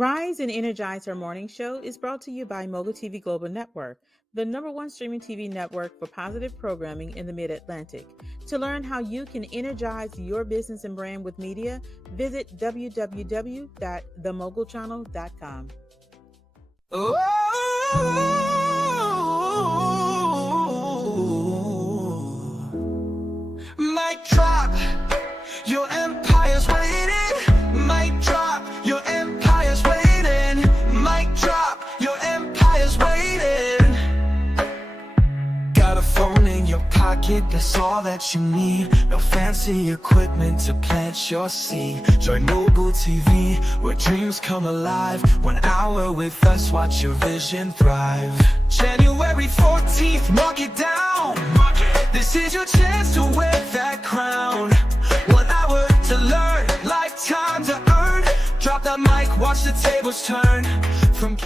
Rise and Energize Her Morning Show is brought to you by Mogul TV Global Network, the #1 streaming TV network for positive programming in the Mid-Atlantic. To learn how you can energize your business and brand with media, visit www.themogulchannel.com. Mic drop, your empire's waiting. Mic drop, your empire's waiting. Mic drop, your empire's waiting. Got a phone in your pocket, that's all that you need. No fancy equipment to plant your seed. Join Mogul TV, where dreams come alive. 1 hour with us, watch your vision thrive. January 14th, mark it down. This is your chance to wear that crown. 1 hour to learn, lifetime to earn. Drop that mic, watch the tables turn. From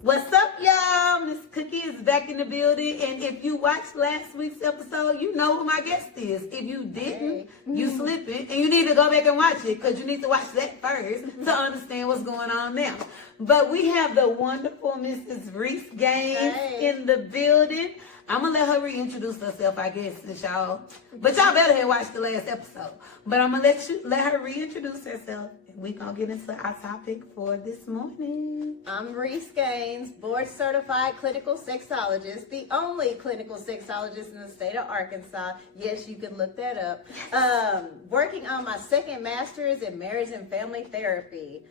What's up, y'all? Miss Cookie is back in the building, and if you watched last week's episode, you know who my guest is. If you didn't, you slipping, and you need to go back and watch it, because you need to watch that first to understand what's going on now. But we have the wonderful Mrs. Reese Gaines in the building. I'm gonna let her reintroduce herself, I guess, since y'all. But y'all better have watched the last episode. But I'm gonna let her reintroduce herself, and we gonna get into our topic for this morning. I'm Reese Gaines, board certified clinical sexologist, the only clinical sexologist in the state of Arkansas. Yes, you can look that up. Working on my second master's in marriage and family therapy.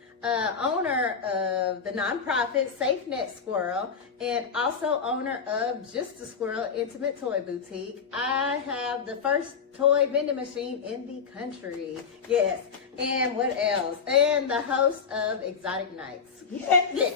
Owner of the nonprofit SafeNet Squirrel, and also owner of Just a Squirrel Intimate Toy Boutique. I have the first toy vending machine in the country. Yes. And what else? And the host of Exotic Nights. Yes.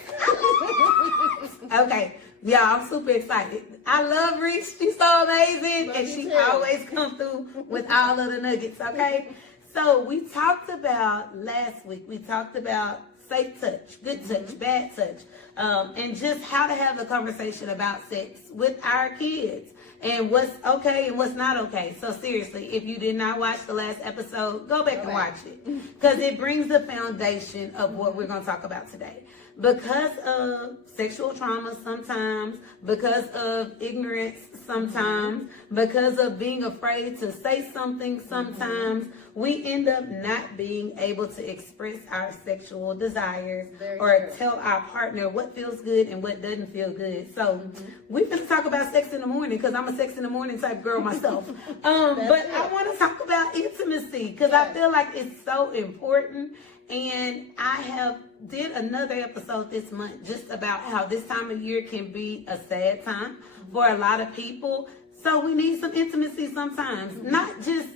Okay. Yeah, I'm super excited. I love Reese. She's so amazing. Love and you she too. always comes through with all of the nuggets, okay? So we talked about last week, we talked about safe touch, good touch, bad touch, and just how to have a conversation about sex with our kids and what's okay and what's not okay. So seriously, if you did not watch the last episode, go back and watch it, because it brings the foundation of what we're going to talk about today. Because of sexual trauma sometimes, because of ignorance sometimes, because of being afraid to say something sometimes, we end up not being able to express our sexual desires or tell our partner what feels good and what doesn't feel good. So we're going to talk about sex in the morning, because I'm a sex in the morning type girl myself. But I want to talk about intimacy, because I feel like it's so important. And I did another episode this month just about how this time of year can be a sad time for a lot of people. So we need some intimacy sometimes, not just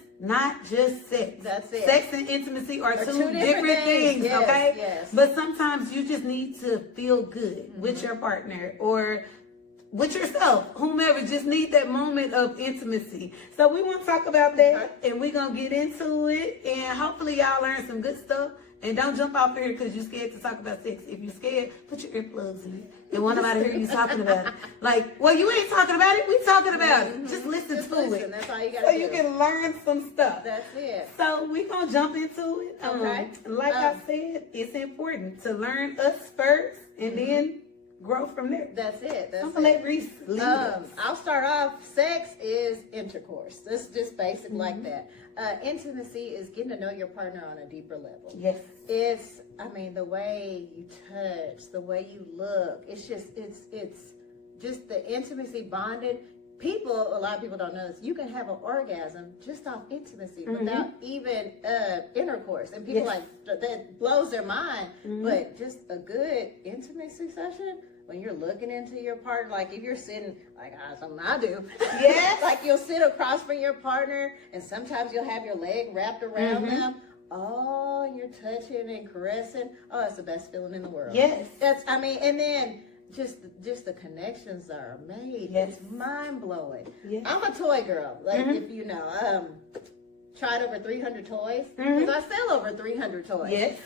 sex. That's it. Sex and intimacy are two different things, yes, okay? Yes. But sometimes you just need to feel good with your partner or with yourself, whomever, just need that moment of intimacy. So we want to talk about that, and we're going to get into it, and hopefully y'all learn some good stuff. And don't jump off here because you're scared to talk about sex. If you're scared, put your earplugs in and want nobody to hear you talking about it. Like, well, you ain't talking about it. We talking about it. Just listen to it. That's all you got so to do. You can learn some stuff. That's it. So we're going to jump into it. Okay. Like I said, it's important to learn us first and then grow from there. That's it. I'm going to let Reese lead us. I'll start off. Sex is intercourse. This is just basic like that. Intimacy is getting to know your partner on a deeper level. Yes. It's, the way you touch, the way you look. It's just the intimacy bonded. A lot of people don't know this. You can have an orgasm just off intimacy without even intercourse. And people that blows their mind. But just a good intimacy session, when you're looking into your partner, like if you're sitting, like something I do, like you'll sit across from your partner, and sometimes you'll have your leg wrapped around them. Oh, you're touching and caressing. Oh, it's the best feeling in the world. Yes. And then just the connections that are made. Yes. It's mind blowing. Yes. I'm a toy girl, like if you know. Tried over 300 toys because I sell over 300 toys. Yes.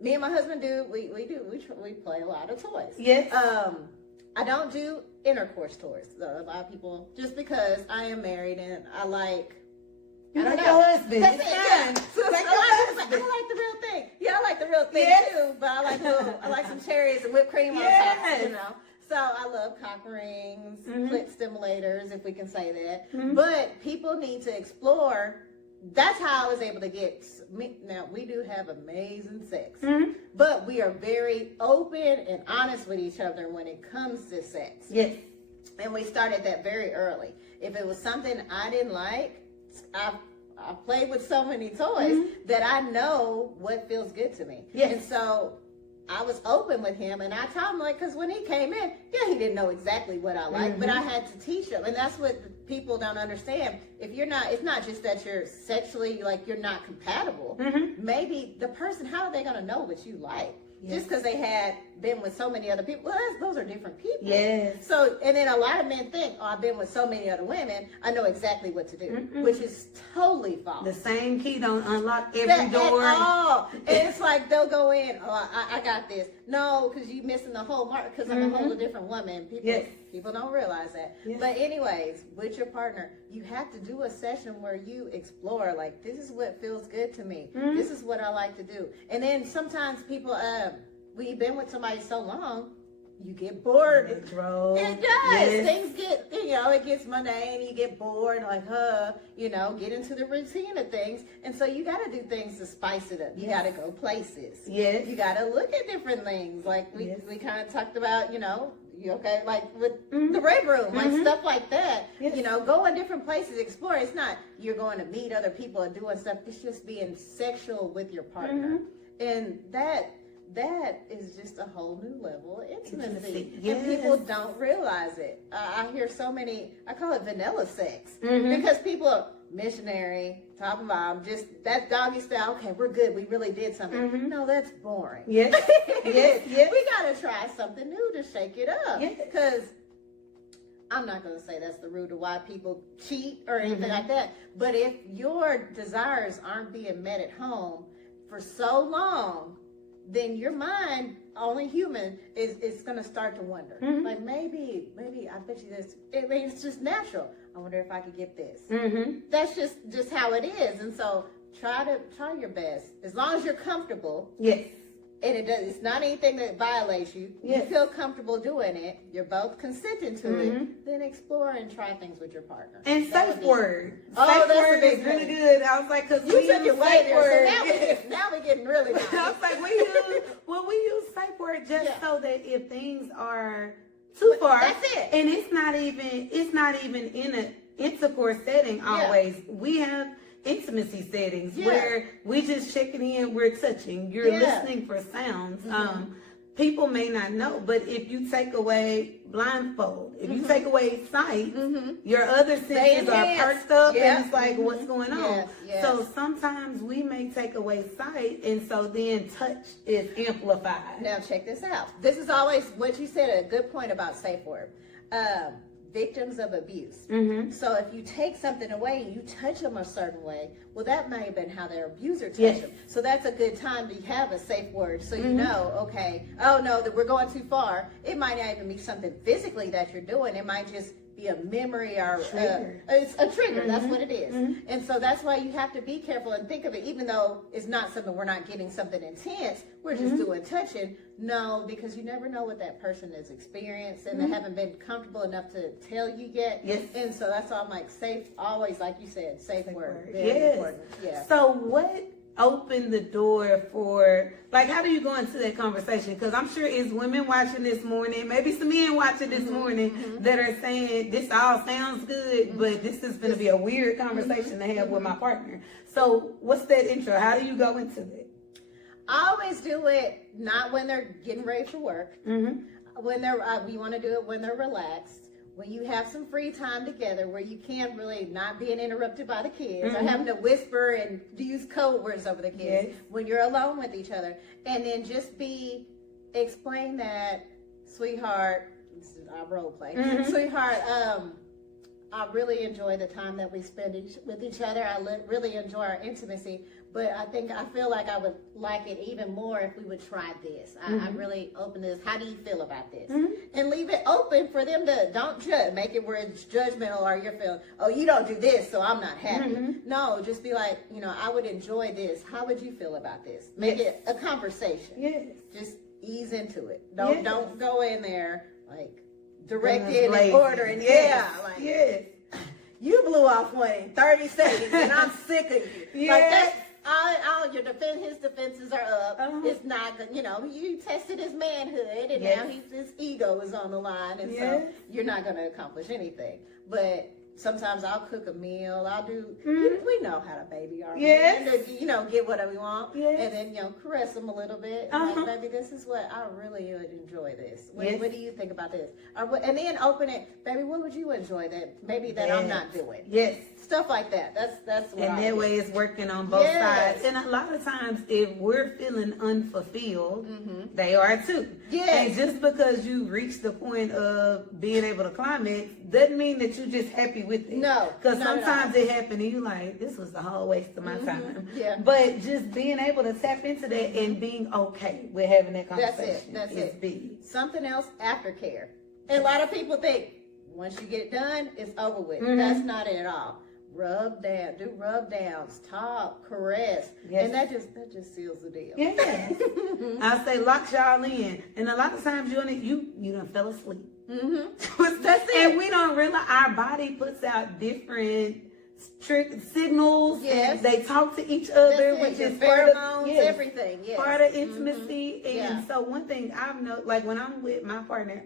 Me and my husband we play a lot of toys. Yes. I don't do intercourse toys. A lot of people, just because I am married and I like You like your husband. That's It's it. fine. Yeah. So Like I your like husband. the real thing. Yeah, I like the real thing Yes. too. But I like some cherries and whipped cream on Yes. top. You know. So I love cock rings, clit stimulators, if we can say that. But people need to explore. That's how I was able to get. Now we do have amazing sex, but we are very open and honest with each other when it comes to sex. Yes. And we started that very early. If it was something I didn't like, I played with so many toys that I know what feels good to me. Yes. And so I was open with him, and I told him, like, because when he came in, yeah, he didn't know exactly what I liked, but I had to teach him. And that's what people don't understand. If you're not, it's not just that you're sexually, like, you're not compatible. Maybe the person, how are they going to know what you like? Yes. Just because they had been with so many other people. Well, those are different people. Yes. So, and then a lot of men think, oh, I've been with so many other women, I know exactly what to do, which is totally false. The same key don't unlock every door. At all. And it's like they'll go in, oh, I got this. No, because you're missing the whole mark, because I'm a whole different woman. People don't realize that. Yes. But anyways, with your partner, you have to do a session where you explore, like, this is what feels good to me. This is what I like to do. And then sometimes people, when you've been with somebody so long, you get bored. It drove. It does. Yes. Things get, it gets mundane. You get bored, like, get into the routine of things. And so you got to do things to spice it up. You got to go places. Yes. You got to look at different things. Like we kind of talked about, like with the Red Room, like stuff like that. Yes. Go in different places, explore. It's not you're going to meet other people and doing stuff. It's just being sexual with your partner. And that is just a whole new level of intimacy. Yes. And people don't realize it. I hear so many, I call it vanilla sex, because people are missionary, top of bomb, just that doggy style, okay, we're good, we really did something. No, that's boring. Yes. Yes. We gotta try something new to shake it up. Yes. Because I'm not going to say that's the root of why people cheat or anything like that, but if your desires aren't being met at home for so long, then your mind, only human, is going to start to wonder. Like, maybe, I bet you this, it's just natural. I wonder if I could get this. That's just how it is. And so try your best. As long as you're comfortable. Yes. And it's not anything that violates you. Yes. You feel comfortable doing it. You're both consenting to it. Then explore and try things with your partner. And safe word. Oh, safe that's word a big is really thing. good. I was like, because You took it way there. So now we're getting really nice. I was like, we use safe word just so that if things are too far, that's it. And it's not even in an intercourse setting always. We have intimacy settings where we just checking in, we're touching, you're listening for sounds. People may not know, but if you take away blindfold, if you take away sight, your other senses are perked up and it's like, what's going on? So sometimes we may take away sight, and so then touch is amplified. Now check this out. This is always what you said, a good point about safe word. Victims of abuse. So if you take something away and you touch them a certain way, well, that may have been how their abuser touched them. So that's a good time to have a safe word, so you know, okay, oh no, that we're going too far. It might not even be something physically that you're doing. It might just be a memory or it's a trigger. That's what it is. And so that's why you have to be careful and think of it, even though it's not something, we're not getting something intense, we're just doing touching. No, because you never know what that person has experienced, and they haven't been comfortable enough to tell you yet. And so that's why I'm like, safe, always, like you said, safe word. Very important. So what opened the door for, like, how do you go into that conversation? Because I'm sure it's women watching this morning, maybe some men watching this morning that are saying, this all sounds good, but this is going to be a weird conversation to have with my partner. So what's that intro? How do you go into that? I always do it not when they're getting ready for work. When they're, we want to do it when they're relaxed. When you have some free time together where you can't really not being interrupted by the kids or having to whisper and use code words over the kids. When you're alone with each other. And then just explain that, sweetheart, this is our role play. Sweetheart, I really enjoy the time that we spend with each other. I really enjoy our intimacy, but I feel like I would like it even more if we would try this. I'm really open to this. How do you feel about this? And leave it open for them to, don't judge, make it where it's judgmental or you're feeling, oh, you don't do this, so I'm not happy. No, just be like, I would enjoy this. How would you feel about this? Make it a conversation. Yes. Just ease into it. Don't go in there like directed and ordering. You blew off one in 30 seconds and I'm sick of you. Like that's all your his defenses are up. It's not good. You tested his manhood and now his ego is on the line, and so you're not going to accomplish anything. But sometimes I'll cook a meal. I'll do. We know how to baby our men. Get what we want, and then caress them a little bit. Like, baby, this is what I really would enjoy. This. What do you think about this? And then open it, baby. What would you enjoy that I'm not doing? Yes. Stuff like that. That's what. And that way it's working on both sides. And a lot of times, if we're feeling unfulfilled, they are too. Yes. And just because you reach the point of being able to climax doesn't mean that you're just happy with it. No. Because sometimes it happens and you're like, this was the whole waste of my time. Yeah. But just being able to tap into that and being okay with having that conversation is big. Something else, aftercare. And a lot of people think once you get it done, it's over with. That's not it at all. Rub down, do rub downs, talk, caress, and that just seals the deal. Yes. I say lock y'all in, and a lot of times you done fell asleep. That's it. And we don't realize our body puts out different signals. Yes. They talk to each other, which is part of everything. Yes. Part of intimacy. And so one thing I've noticed, like when I'm with my partner,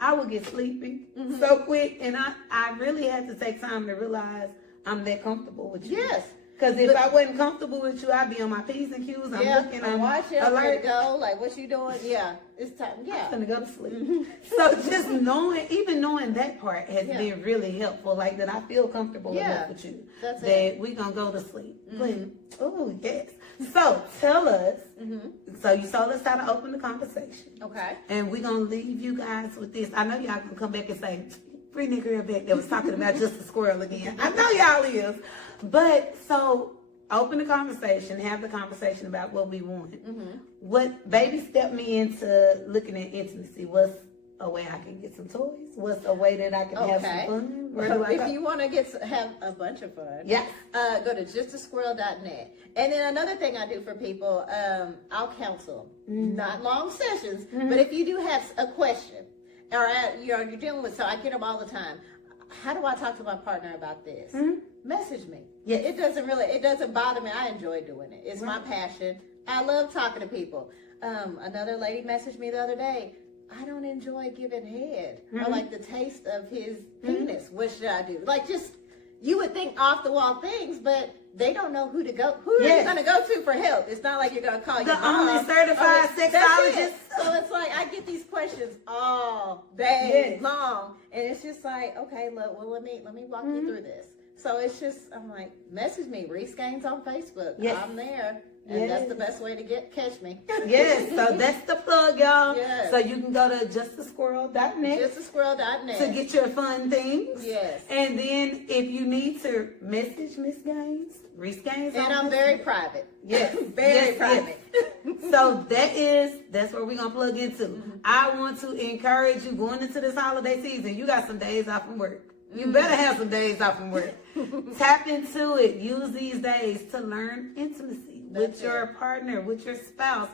I would get sleepy so quick, and I really had to take time to realize I'm that comfortable with you. Yes. Because if I wasn't comfortable with you, I'd be on my P's and Q's. I'm looking, I'm watching, I'm ready to go. Like, what you doing? Yeah, it's time. Yeah. I'm gonna go to sleep. So just knowing that part has been really helpful. Like that I feel comfortable enough with you. That we gonna go to sleep. But, oh, yes. So tell us, so you told us how to open the conversation. Okay. And we're going to leave you guys with this. I know y'all can come back and say, free nigga back that was talking about just a squirrel again. I know y'all is. But so open the conversation, have the conversation about what we want. What baby stepped me into looking at intimacy. What's a way I can get some toys? What's a way that I can have some fun? Where do I go? If you want to have a bunch of fun, go to justasquirrel.net. And then another thing I do for people, I'll counsel. Not long sessions, but if you do have a question, or you're dealing with, so I get them all the time. How do I talk to my partner about this? Message me. Yes. It doesn't bother me. I enjoy doing it. It's my passion. I love talking to people. Another lady messaged me the other day. I don't enjoy giving head. I like the taste of his penis. What should I do? Like, just, you would think off the wall things, but they don't know who to go. Who are you going to go to for help? It's not like you're going to call your mom. The only certified sexologist. So it's like, I get these questions all day long, and it's just like, okay, look, well, let me walk you through this. So it's just, I'm like, message me, Reese Gaines on Facebook. I'm there. And that's the best way to catch me. Yes, so that's the plug, y'all. Yes. So you can go to justasquirrel.net. Justasquirrel.net. To get your fun things. Yes. And then if you need to message Miss Gaines, Reese Gaines. And I'm very private. Yes. Very private. Yes. So that's where we're going to plug into. I want to encourage you going into this holiday season. You got some days off from work. You better have some days off from work. Tap into it. Use these days to learn intimacy with your partner, with your spouse.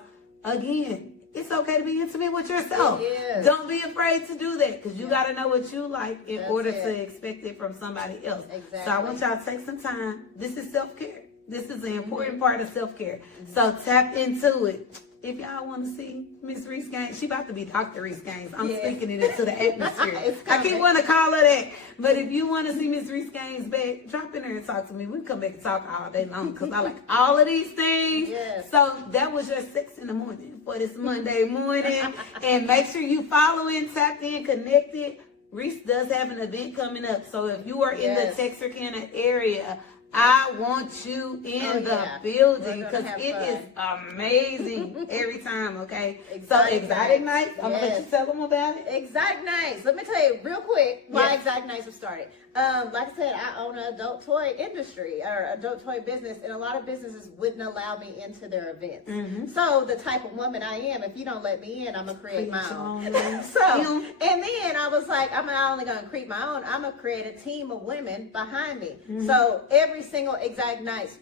Again, it's okay to be intimate with yourself. Don't be afraid to do that, because you got to know what you like in order to expect it from somebody else. Exactly. So I want y'all to take some time. This is self-care. This is an important part of self-care. So tap into it. If y'all want to see Miss Reese Gaines, she about to be Dr. Reese Gaines. I'm speaking it into the atmosphere. I keep wanting to call her that. But if you want to see Miss Reese Gaines back, drop in there and talk to me. We can come back and talk all day long, because I like all of these things. So that was your Sex in the Morning for this Monday morning. And make sure you following, tapped in, connected. Reese does have an event coming up. So if you are in the Texarkana area, I want you in the building because it is amazing every time, okay? Exotic Nights, I'm going to let you tell them about it. Exotic Nights. Let me tell you real quick why Exotic Nights was started. Like I said, I own an adult toy industry or adult toy business, and a lot of businesses wouldn't allow me into their events. So the type of woman I am, if you don't let me in, I'm going to create my own. And then I was like, I'm not only going to create my own, I'm going to create a team of women behind me. So every single Exotic Nights,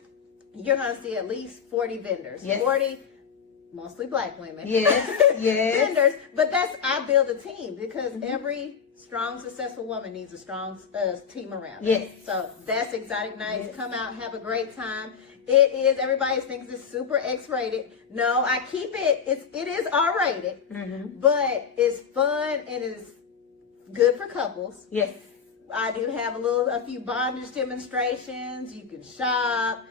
you're going to see at least 40 vendors. 40, mostly black women. Vendors. But I build a team because every strong, successful woman needs a strong team around her. So that's Exotic Nights. Come out, have a great time. It is, everybody thinks it's super X-rated. No, I keep it, it is R-rated, but it's fun and it's good for couples. I do have a few bondage demonstrations. You can shop.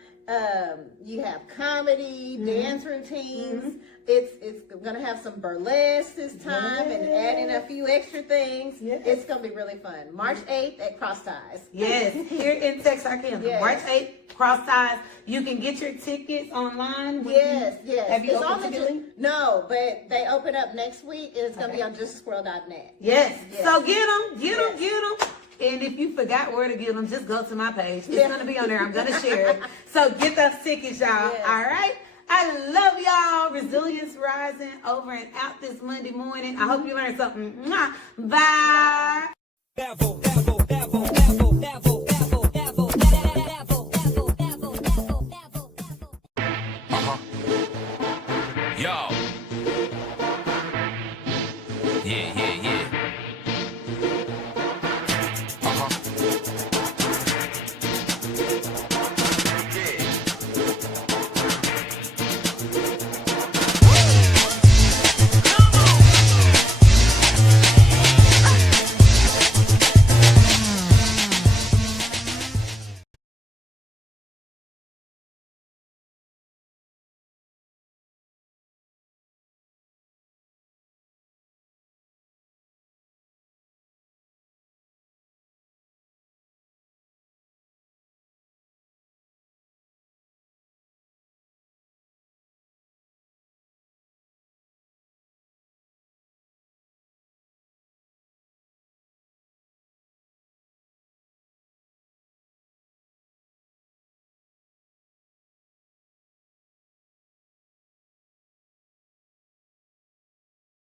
You have comedy, dance routines. It's gonna have some burlesque this time and adding a few extra things. It's gonna be really fun. March 8th at Cross Ties. Here in Texarkana. March 8th, Cross Ties. You can get your tickets online. Have you opened the ticket link? No, but they open up next week. And it's gonna be on justsquirrel.net. So get them. And if you forgot where to get them, just go to my page. It's going to be on there. I'm going to share it. So get those tickets, y'all. All right? I love y'all. Resilience rising over and out this Monday morning. I hope you learned something. Bye.